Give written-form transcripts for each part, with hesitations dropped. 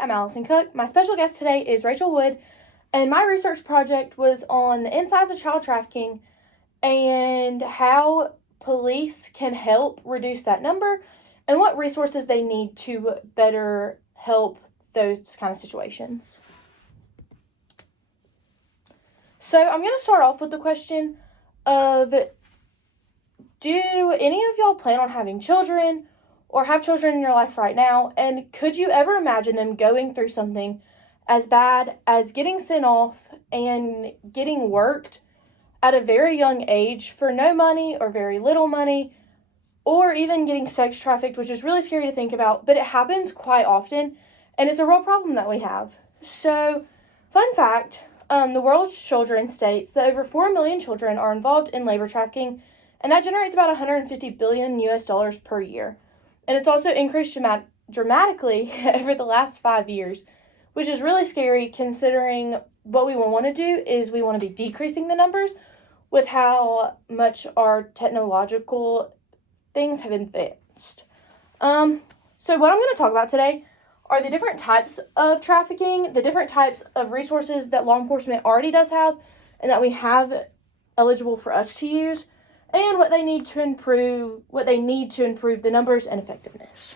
I'm Allison Cook. My special guest today is Rachel Wood, and my research project was on the insides of child trafficking and how police can help reduce that number and what resources they need to better help those kind of situations. So I'm going to start off with the question of, do any of y'all plan on having children or have children in your life right now? And could you ever imagine them going through something as bad as getting sent off and getting worked at a very young age for no money or very little money, or even getting sex trafficked, which is really scary to think about, but it happens quite often, and it's a real problem that we have. So, fun fact, the World Children's states that over 4 million children are involved in labor trafficking, and that generates about $150 billion US per year. And it's also increased dramatically over the last 5 years, which is really scary considering what we want to do is we want to be decreasing the numbers with how much our technological things have advanced. So what I'm going to talk about today are the different types of trafficking, the different types of resources that law enforcement already does have and that we have eligible for us to use, and what they need to improve the numbers and effectiveness.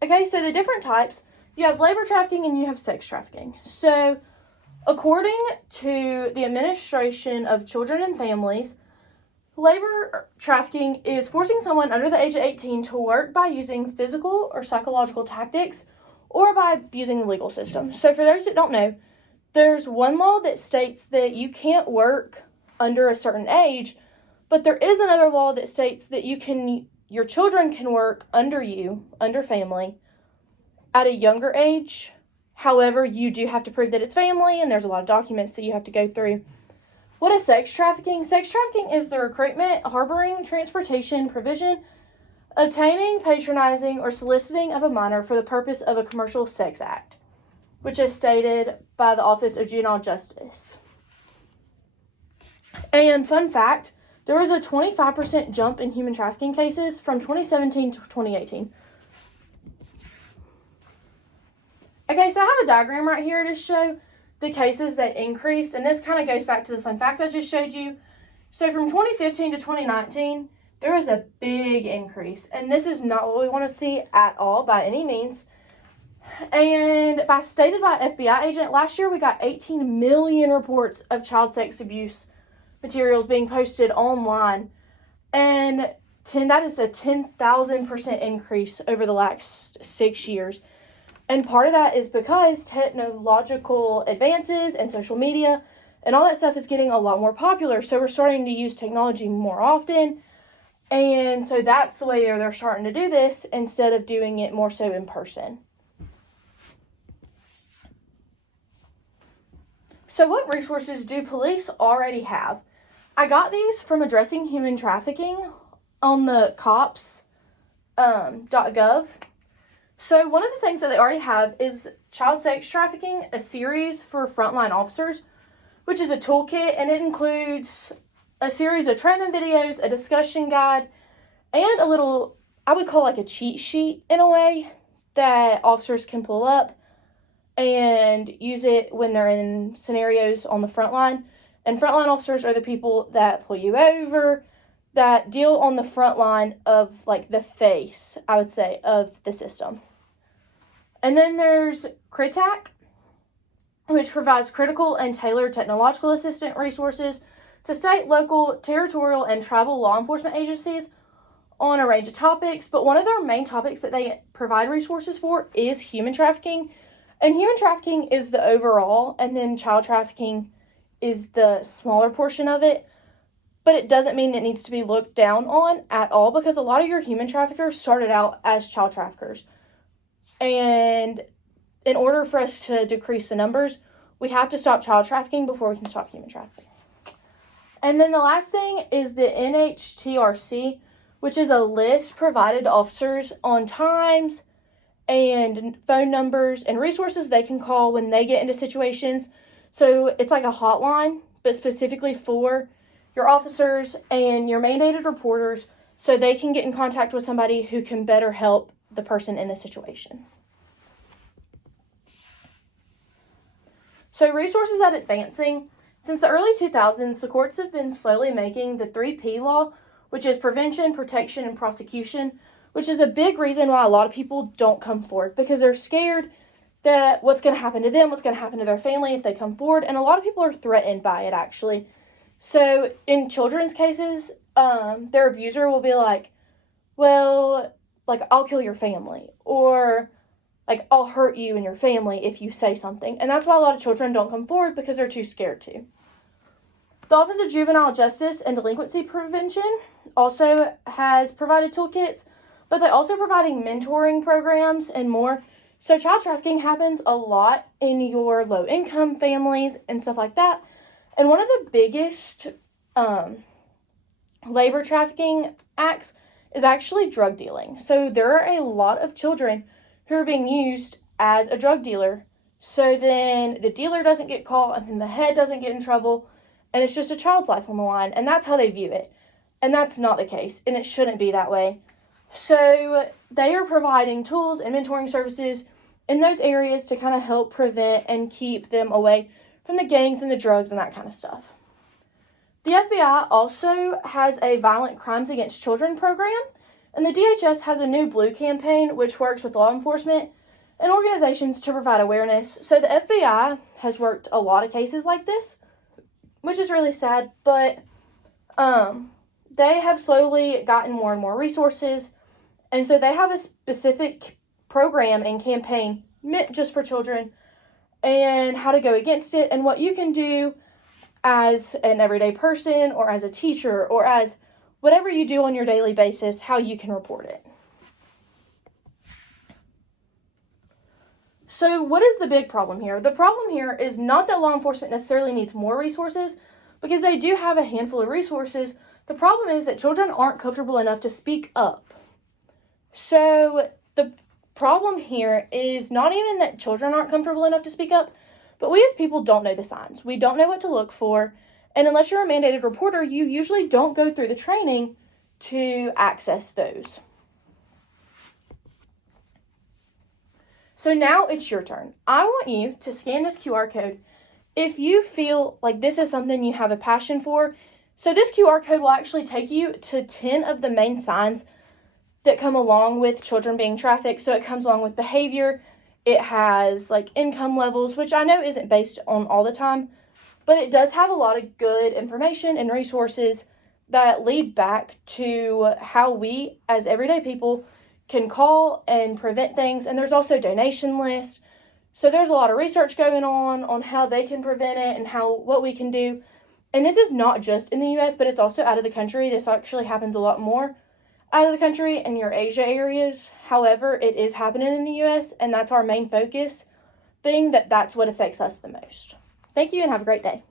Okay, so the different types, you have labor trafficking and you have sex trafficking. So, according to the Administration of Children and Families, labor trafficking is forcing someone under the age of 18 to work by using physical or psychological tactics or by abusing the legal system. So, for those that don't know, there's one law that states that you can't work under a certain age, but there is another law that states that your children can work under family, at a younger age. However, you do have to prove that it's family, and there's a lot of documents that you have to go through. What is sex trafficking? Sex trafficking is the recruitment, harboring, transportation, provision, obtaining, patronizing, or soliciting of a minor for the purpose of a commercial sex act, which is stated by the Office of Juvenile Justice. And fun fact, there was a 25% jump in human trafficking cases from 2017 to 2018. Okay, so I have a diagram right here to show the cases that increased, and this kind of goes back to the fun fact I just showed you. So from 2015 to 2019, there was a big increase, and this is not what we want to see at all by any means. And stated by an FBI agent, last year we got 18 million reports of child sex abuse materials being posted online, and that is a 10,000% increase over the last 6 years. And part of that is because technological advances and social media and all that stuff is getting a lot more popular. So we're starting to use technology more often, and so that's the way they're starting to do this instead of doing it more so in person. So what resources do police already have? I got these from Addressing Human Trafficking on the cops.gov. So one of the things that they already have is Child Sex Trafficking, a series for frontline officers, which is a toolkit, and it includes a series of training videos, a discussion guide, and a little, I would call like a cheat sheet in a way, that officers can pull up and use it when they're in scenarios on the front line. And frontline officers are the people that pull you over, that deal on the front line of like the face, I would say, of the system. And then there's CRITAC, which provides critical and tailored technological assistance resources to state, local, territorial, and tribal law enforcement agencies on a range of topics. But one of their main topics that they provide resources for is human trafficking. And human trafficking is the overall, and then child trafficking is the smaller portion of it. But it doesn't mean it needs to be looked down on at all, because a lot of your human traffickers started out as child traffickers. And in order for us to decrease the numbers, we have to stop child trafficking before we can stop human trafficking. And then the last thing is the NHTRC, which is a list provided to officers on times and phone numbers and resources they can call when they get into situations. So it's like a hotline, but specifically for your officers and your mandated reporters, so they can get in contact with somebody who can better help the person in the situation. So resources at advancing. Since the early 2000s, the courts have been slowly making the 3P law, which is prevention, protection, and prosecution, which is a big reason why a lot of people don't come forward, because they're scared that what's going to happen to them, what's going to happen to their family if they come forward, and a lot of people are threatened by it, actually. So in children's cases, their abuser will be like, well, like, I'll kill your family, or like, I'll hurt you and your family if you say something. And that's why a lot of children don't come forward, because they're too scared to. The Office of Juvenile Justice and Delinquency Prevention also has provided toolkits, but they're also providing mentoring programs and more. So child trafficking happens a lot in your low-income families and stuff like that. And one of the biggest labor trafficking acts is actually drug dealing. So there are a lot of children who are being used as a drug dealer. So then the dealer doesn't get caught, and then the head doesn't get in trouble, and it's just a child's life on the line. And that's how they view it. And that's not the case, and it shouldn't be that way. So they are providing tools and mentoring services in those areas to kind of help prevent and keep them away from the gangs and the drugs and that kind of stuff. The FBI also has a violent crimes against children program, and the DHS has a new Blue campaign, which works with law enforcement and organizations to provide awareness. So the FBI has worked a lot of cases like this, which is really sad, but they have slowly gotten more and more resources, and so they have a specific program and campaign meant just for children and how to go against it and what you can do as an everyday person or as a teacher or as whatever you do on your daily basis, how you can report it. So what is the big problem here? The problem here is not that law enforcement necessarily needs more resources, because they do have a handful of resources. The problem is that children aren't comfortable enough to speak up. So the problem here is not even that children aren't comfortable enough to speak up, but we as people don't know the signs. We don't know what to look for. And unless you're a mandated reporter, you usually don't go through the training to access those. So now it's your turn. I want you to scan this QR code if you feel like this is something you have a passion for. So this QR code will actually take you to 10 of the main signs that come along with children being trafficked. So it comes along with behavior. It has like income levels, which I know isn't based on all the time, but it does have a lot of good information and resources that lead back to how we as everyday people can call and prevent things. And there's also donation lists. So there's a lot of research going on how they can prevent it and what we can do. And this is not just in the U.S., but it's also out of the country. This actually happens a lot more out of the country in your Asia areas. However, it is happening in the U.S., and that's our main focus, being that that's what affects us the most. Thank you, and have a great day.